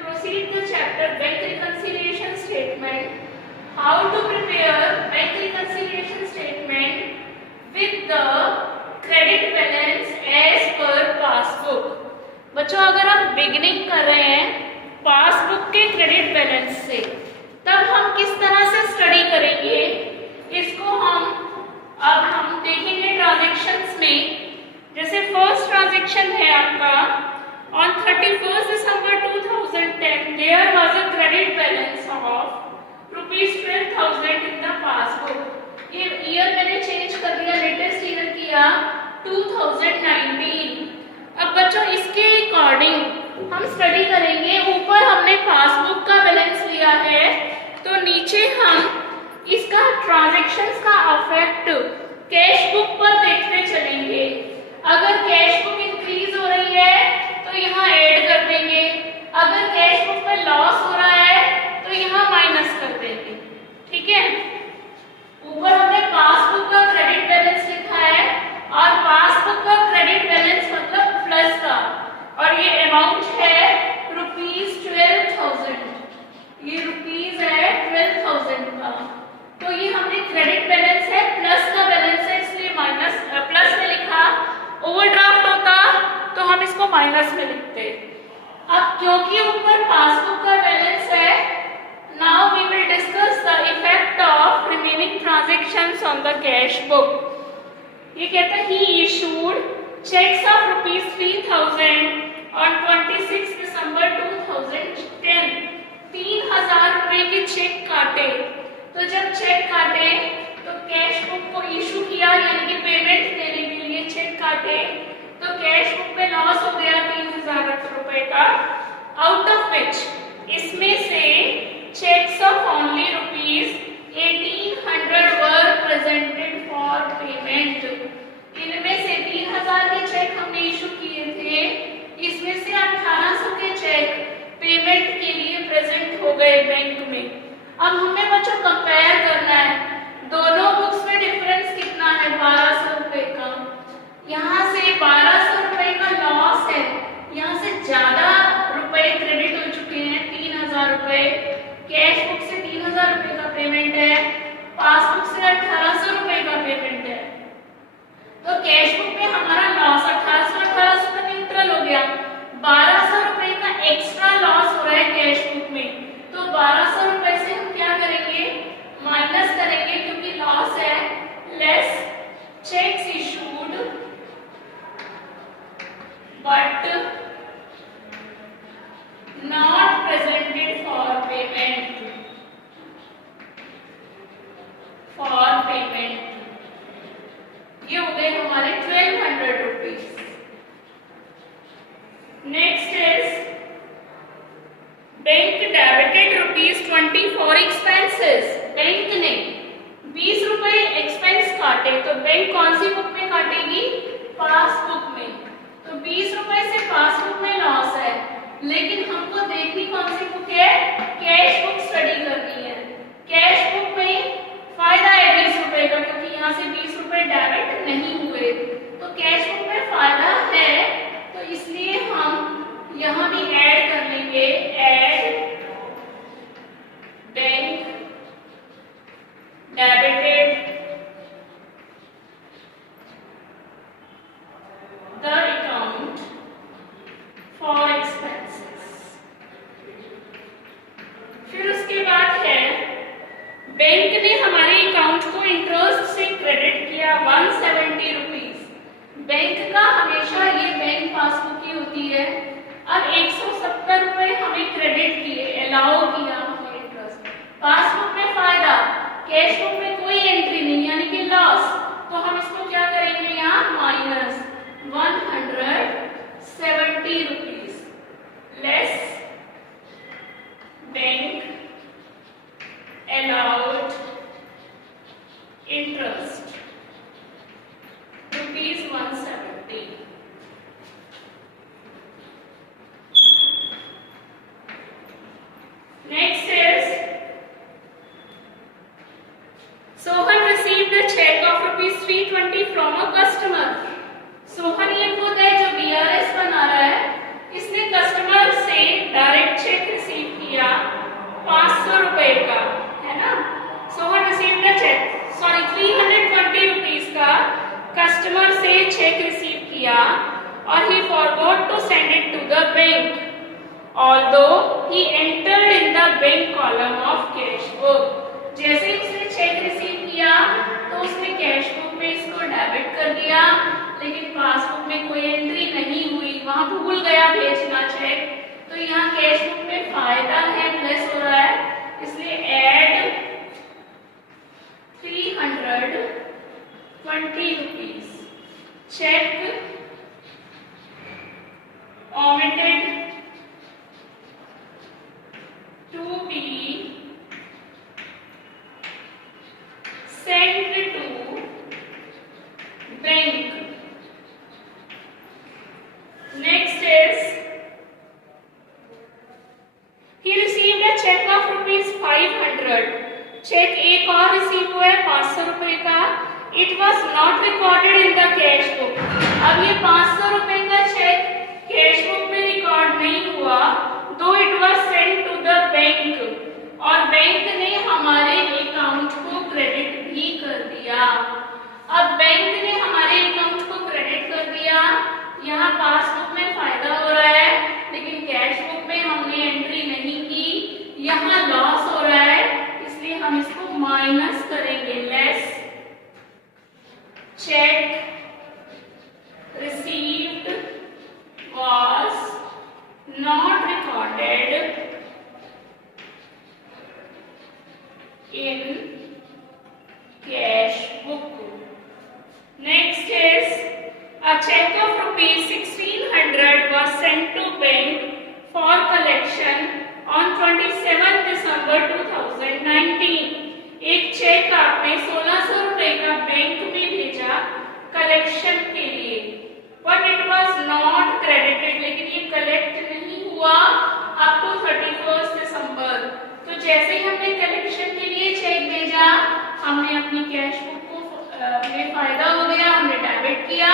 proceed the chapter bank reconciliation statement. How to prepare bank reconciliation statement with the credit balance as per passbook. बच्चों अगर हम beginning कर रहे हैं passbook के क्रेडिट बैलेंस से, तब हम किस तरह से स्टडी करेंगे इसको हम देखेंगे ट्रांजैक्शंस में। जैसे फर्स्ट ट्रांजैक्शन है आपका on 31st December 2010 there was a credit balance of rupees 12,000 in the passbook। ये ईयर मैंने चेंज कर दिया, लेटेस्ट ईयर किया 2019। अब बच्चों इसके अकॉर्डिंग हम स्टडी करेंगे। ऊपर हमने पासबुक का बैलेंस लिया है तो नीचे हम इसका ट्रांजैक्शंस का इफेक्ट कैश बुक पर देखते चलेंगे। अगर कैश बुक इंक्रीज हो रही है तो यहाँ ऐड कर देंगे, अगर कैश बुक में लॉस हो रहा है तो यहाँ माइनस कर देंगे। ठीक है, ऊपर हमने पासबुक का क्रेडिट बैलेंस लिखा है और पासबुक का क्रेडिट बैलेंस मतलब प्लस का, और ये अमाउंट है रुपीज 12,000। ये रुपीज है 12,000 का, तो ये हमने क्रेडिट बैलेंस है, प्लस का बैलेंस है इसलिए माइनस प्लस में लिखा। ओवरड्राफ्ट होता तो हम इसको माइनस में लिखते। अब क्योंकि ऊपर पासबुक का बैलेंस है, now we will discuss the effect of remaining transactions on the cash book. ये कहता है he issued cheques of rupees 3,000 on 26 December 2010। 3,000 रुपए के चेक काटे, तो जब चेक काटे तो कैश बुक को इशू किया यानी कि पेमेंट देने के लिए चेक काटे, तो कैश बुक में लॉस हो गया 3,000 रुपए का। आउट ऑफ विच इसमें से cheques of only rupees 1,800 were presented for payment. इनमें से 3,000 के चेक हमने इशू किए थे, इसमें से 1,800 के चेक पेमेंट के लिए प्रेजेंट हो गए बैंक में। अब हमें बच्चों कंपेयर करना है, दोनों बुक्स में डिफरेंस कितना है 1,200 रुपए का। यहाँ से 1,200 रुपए का लॉस है, यहाँ से ज्यादा रुपए क्रेडिट हो चुके हैं 3,000 रुपए। कैश बुक से 3,000 रुपए का पेमेंट है, पासबुक से 1,800 रुपए का पेमेंट है। तो कैश बुक में हमारा लॉस 1,800 का न्यूट्रल हो गया। 1,200 रुपए का एक्स्ट्रा लॉस हो रहा है कैश बुक में, तो 1,200 रुपए से हम क्या करेंगे माइनस करेंगे, क्योंकि लॉस है। Less cheques issued but not presented for payment. ये हो गए हमारे 1,200 rupees. Next is bank debited rupees 20 for expenses. Bank ने 20 रुपए एक्सपेंस काटे, तो बैंक कौन सी बुक में काटेगी पासबुक में। तो 20 रुपए से पासबुक में लॉस है, लेकिन हमको देखनी कौन सी बुक है, कैश बुक स्टडी करनी है। कैश बुक में फायदा है 20 रुपए का, क्योंकि यहाँ से 20 रुपए डेबिट नहीं हुए, तो कैश बुक में फायदा है, तो इसलिए हम यहाँ भी ऐड कर लेंगे, add bank debited the account for expenses. फिर उसके बाद है बैंक ने हमारे अकाउंट को इंटरेस्ट से क्रेडिट किया 170 रुपीज। बैंक का हमेशा ये बैंक पासबुक ही होती है। अब 170 रुपए हमें क्रेडिट किए, अलाउ किया हमें इंटरेस्ट। पासबुक में फायदा, कैश बुक में कोई एंट्री नहीं यानी कि लॉस, तो हम इसको क्या करेंगे यहाँ minus 170 rupees less bank allowed interest rupees 170। next is check receive किया और he forgot to send it to the bank, although he entered in the bank column of cash book. जैसे ही उसने चेक रिसीव किया तो उसने cash book में इसको debit कर दिया, लेकिन पासबुक में कोई एंट्री नहीं हुई, वहां भूल गया भेजना चेक। तो यहाँ कैश बुक में फायदा है, प्लस हो रहा है, इसलिए add 320 rupees. Cheque omitted to be sent to bank. Next is he received a check of ₹500. Check एक और रिसीव हुआ है 500 रुपए का। It was not recorded in the cash book. अब ये 500 रुपए का चेक कैश बुक में रिकॉर्ड नहीं हुआ, though it was sent to the bank, और बैंक ने हमारे अकाउंट को क्रेडिट भी कर दिया। अब बैंक ने हमारे अकाउंट को क्रेडिट कर दिया, यहाँ पासबुक में फायदा हो रहा है, लेकिन कैश बुक में हमने एंट्री नहीं की, यहाँ लॉस हो रहा है, इसलिए हम इसको माइनस करेंगे, less. Cheque received was not recorded in cash book. Next is a check of ₹1600 was sent to bank for collection on 27 December 2019. एक चेक आपने 1600 रुपए का बैंक में भेजा कलेक्शन के लिए, but it was not credited, लेकिन ये कलेक्ट नहीं हुआ अप टू 31 दिसंबर। तो जैसे ही हमने कलेक्शन के लिए चेक भेजा, हमने अपनी कैश बुक को में फायदा हो गया, हमने डेबिट किया,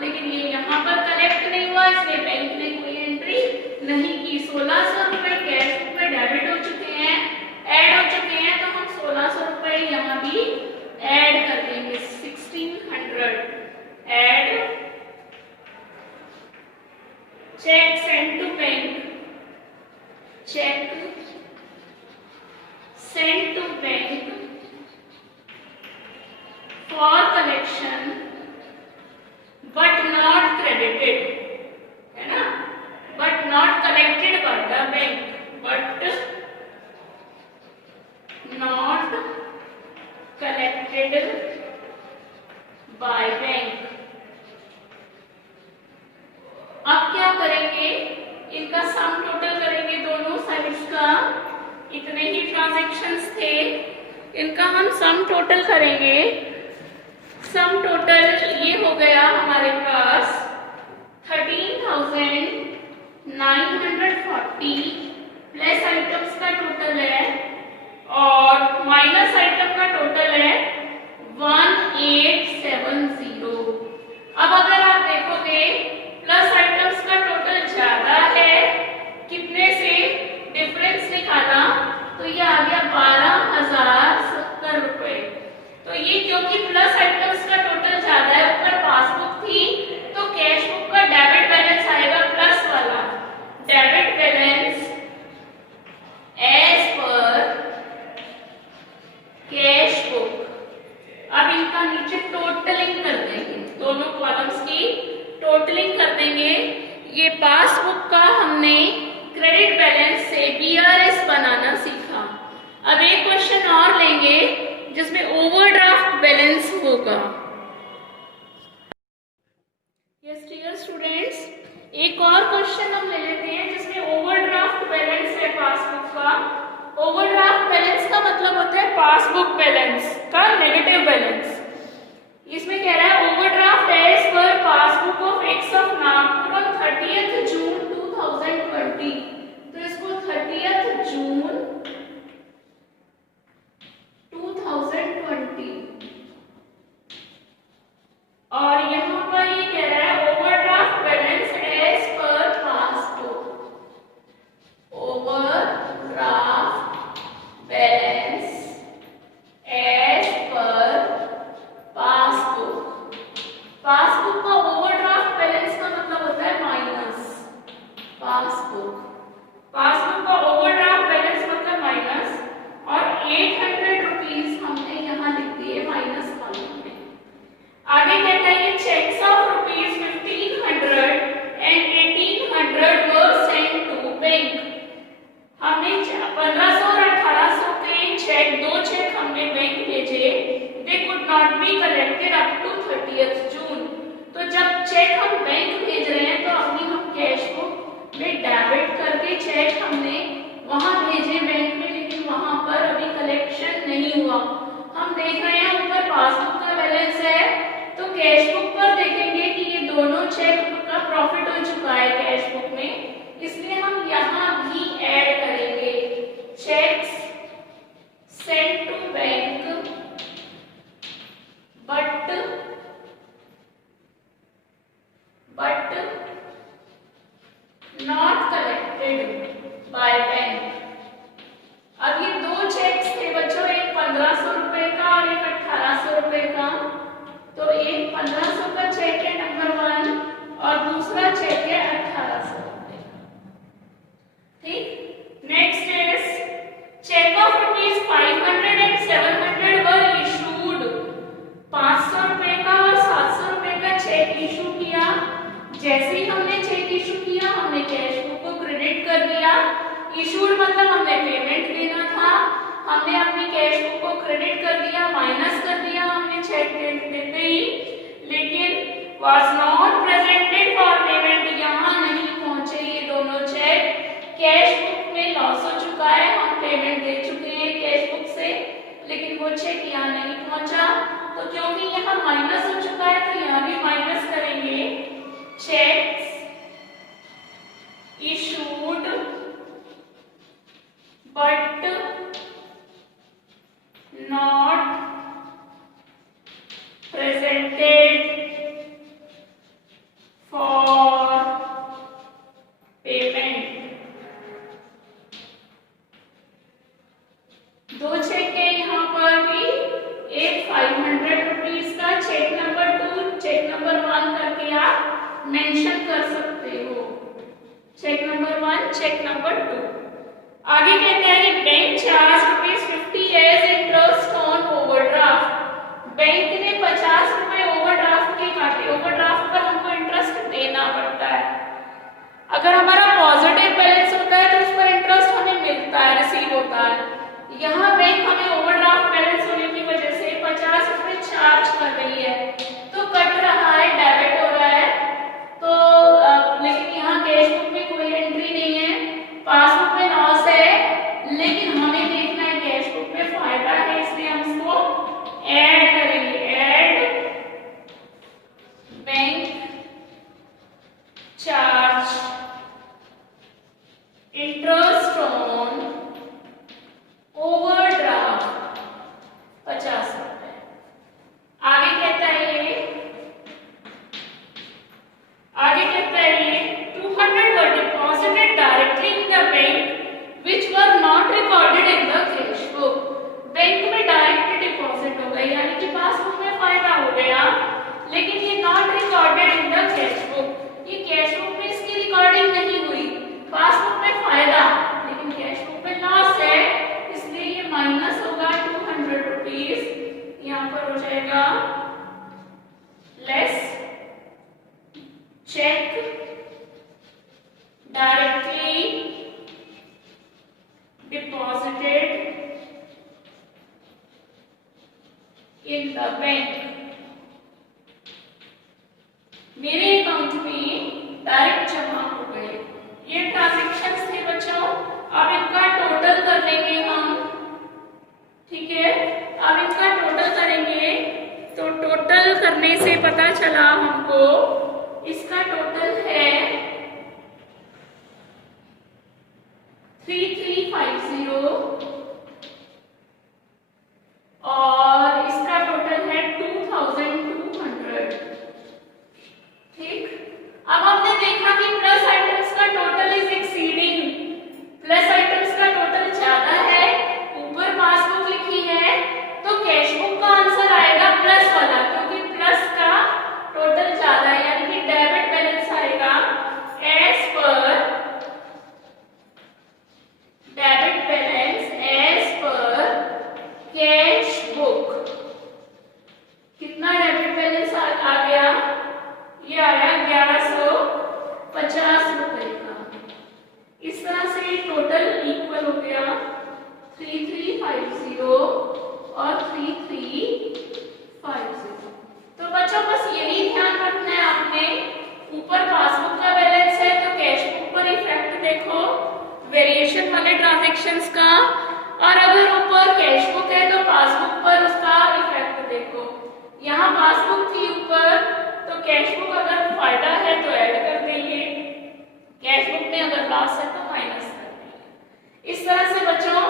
लेकिन ये यहाँ पर कलेक्ट नहीं हुआ, इसलिए बैंक ने कोई एंट्री नहीं की। 1600 रुपए कैश बुक में डेबिट हो चुके हैं, ऐड हो चुके हैं, तो हम 1600 रुपए यहाँ भी ऐड कर देंगे। 1600 add check sent to bank, check sent to bank for collection but not credited, है ना, but not collected by the bank, but not collected by bank। अब क्या करेंगे, इनका सम टोटल करेंगे, दोनों साइड्स का, इतने ही ट्रांजैक्शंस थे, इनका हम सम टोटल करेंगे। सम टोटल ये हो गया हमारे पास 13,940 प्लस आइटम्स का टोटल है और माइनस आइटम का टोटल है 1870। अब अगर आप देखोगे प्लस आइटम्स का टोटल ज्यादा है, कितने से डिफरेंस निकाला तो ये आ गया 12,070 रुपए। तो ये क्योंकि प्लस आइटम्स का टोटल ज्यादा है, ऊपर पासबुक थी, तो कैश बुक का डेबिट बैलेंस आएगा प्लस वाला, debit balance as per cash book. अब इनका नीचे टोटलिंग कर देंगे, दोनों कॉलम्स की टोटलिंग कर देंगे। ये पासबुक का हमने क्रेडिट बैलेंस से बीआरएस बनाना सीखा। अब एक क्वेश्चन और लेंगे जिसमें ओवरड्राफ्ट बैलेंस होगा। यस डियर स्टूडेंट्स, एक और क्वेश्चन हम ले लेते हैं जिसमें ओवरड्राफ्ट बैलेंस है पासबुक का। ओवरड्राफ्ट बैलेंस का मतलब होता है पासबुक बैलेंस का नेगेटिव बैलेंस। इसमें कह रहा है overdraft as per passbook of X of Nagpur on 30th June 2020। तो इसको 30th जून 2020 और यहाँ पर ये कह रहा है overdraft balance as per passbook. Overdraft balance as per आगे कहता है checks of rupees 1500 and 1800 were sent to bank. हमने 1500 और 1800 के चेक, दो चेक हमने बैंक भेजे. They could not be collected up to 30th June. तो जब चेक हम बैंक भेज रहे हैं तो अपनी हम कैश बुक में डेबिट करके चेक हमने वहां भेजे बैंक में, लेकिन वहां पर अभी कलेक्शन नहीं हुआ. हम देख रहे हैं ऊपर पासबुक का बैलेंस है, तो कैश बुक पर देखेंगे कि ये दोनों चेक का प्रॉफिट हो चुका है कैश बुक में, इसलिए हम यहाँ भी ऐड करेंगे cheques sent to bank but not collected by bank. अब ये दो चेक्स थे बच्चों, एक 1500 रुपए का और एक 1800 रुपए का. तो एक 1500 का चेक है नंबर 1 और दूसरा चेक है 1800 रुपए का. ठीक. Next is cheque of rupees 500 and 700 were issued. 500 रुपए का और 700 रुपए का चेक इशू किया. जैसे ही हमने चेक इशू किया हमने कैश बुक को क्रेडिट कर दिया. इशूड मतलब हमने पेमेंट देना था, हमने अपनी कैश बुक को क्रेडिट कर दिया, माइनस कर दिया हमने चेक देते ही, लेकिन was not presented for payment. यहाँ नहीं पहुंचे ये दोनों चेक. कैश बुक में लॉस हो चुका है, हम पेमेंट दे चुके हैं कैश बुक से, लेकिन वो चेक यहाँ नहीं पहुंचा. तो क्योंकि यहाँ माइनस हो चुका है तो यहाँ भी माइनस करेंगे. Cheques issued but not presented for payment. दो चेक है यहाँ पर भी, एक 500 रुपीज का चेक नंबर 2, चेक नंबर 1 करके आप मेंशन कर सकते हो. Cheque number 1, cheque number 2. आगे कहते हैं bank charge ₹50 as interest on overdraft. Bank ने 50 रुपए ओवरड्राफ्ट के काटे. ओवरड्राफ्ट पर हमको इंटरेस्ट देना पड़ता है. अगर हमारा पॉजिटिव बैलेंस होता है तो उस पर इंटरेस्ट हमें मिलता है, रिसीव होता है. यहाँ बैंक हमें ओवरड्राफ्ट बैलेंस होने की वजह से 50 रुपए चार्ज कर रही है, तो कट रहा है, डेबिट हो रहा है. तो लेकिन यहाँ कैश बुक में कोई एंट्री नहीं है, पासबुक में लॉस है, लेकिन हमें देखना है कैश बुक में फायदा है, इसलिए हम इसको ऐड करेंगे. Add bank charge interest on overdraft 50 रुपए. आगे कहता है ये 200 were deposited directly in the bank which were not recorded in the cash book. Bank में डायरेक्ट डिपॉजिट हो गई, यानी कि पासबुक में फायदा हो गया, लेकिन ये not recorded in the cash book. ये कैश बुक में इसकी रिकॉर्डिंग नहीं हुई. पासबुक में फायदा लेकिन कैश बुक में लॉस है, इसलिए ये माइनस होगा 200 रुपीज. यहाँ पर हो जाएगा less cheque directly deposited in the bank. मेरे अकाउंट में डायरेक्ट जमा हो गए. ये ट्रांजैक्शंस थे बच्चों. अब इनका टोटल कर लेंगे हम. ठीक है, अब इनका टोटल करेंगे तो टोटल करने से पता चला हमको इसका टोटल है 3350 और इसका टोटल है 2200. ठीक. अब हमने देखा कि प्लस आइटम्स का total is exceeding. Plus items का टोटल ज्यादा है, ऊपर पासबुक लिखी है, तो कैश बुक का आंसर आएगा प्लस वाला, क्योंकि प्लस का टोटल ज्यादा है, यानी कि डेबिट बैलेंस आएगा एज पर डेबिट बैलेंस आ गया, ये आया 1150 रुपए का। इस तरह से टोटल इक्वल हो गया 3350 और 3350। तो बच्चों बस यही ध्यान रखना है आपने, ऊपर पासबुक का बैलेंस है तो कैश बुक पर इफेक्ट देखो वेरिएशन वाले ट्रांजैक्शंस का, और अगर ऊपर कैश बुक है तो पासबुक पर उसका इफेक्ट देखो। यहाँ पासबुक थी ऊपर तो कैश बुक अगर फायदा है तो ऐड कर देंगे, कैश बुक में अगर लॉस है तो माइनस कर देंगे। इस तरह से बच्चों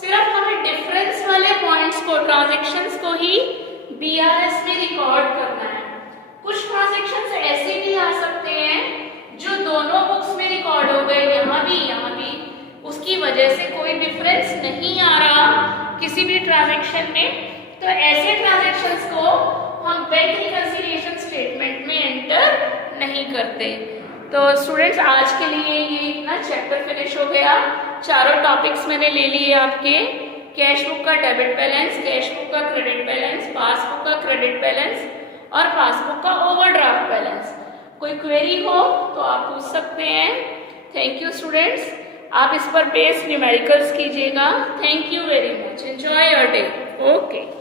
सिर्फ हमें डिफरेंस वाले पॉइंट्स को, ट्रांजैक्शंस को ही बीआरएस में रिकॉर्ड करना है। कुछ ट्रांजैक्शंस ऐसे भी आ सकते हैं जो दोनों बुक्स में रिकॉर्ड हो गए, यहाँ भी, उसकी वजह से कोई डिफरेंस नहीं आ रहा किसी भी ट्रांजैक्शन में, तो ऐसे ट्रांजैक्शंस को हम बैंक रिकंसिलिएशन स्टेटमेंट में एंटर नहीं करते। तो स्टूडेंट्स आज के लिए ये इतना चैप्टर फिनिश हो गया। चारों टॉपिक्स मैंने ले लिए आपके, कैश बुक का डेबिट बैलेंस, कैश बुक का क्रेडिट बैलेंस, पासबुक का क्रेडिट बैलेंस और पासबुक का ओवरड्राफ्ट बैलेंस। कोई क्वेरी हो तो आप पूछ सकते हैं। थैंक यू स्टूडेंट्स, आप इस पर बेस्ड न्यूमेरिकल्स कीजिएगा। Thank you very much, enjoy your day. Okay.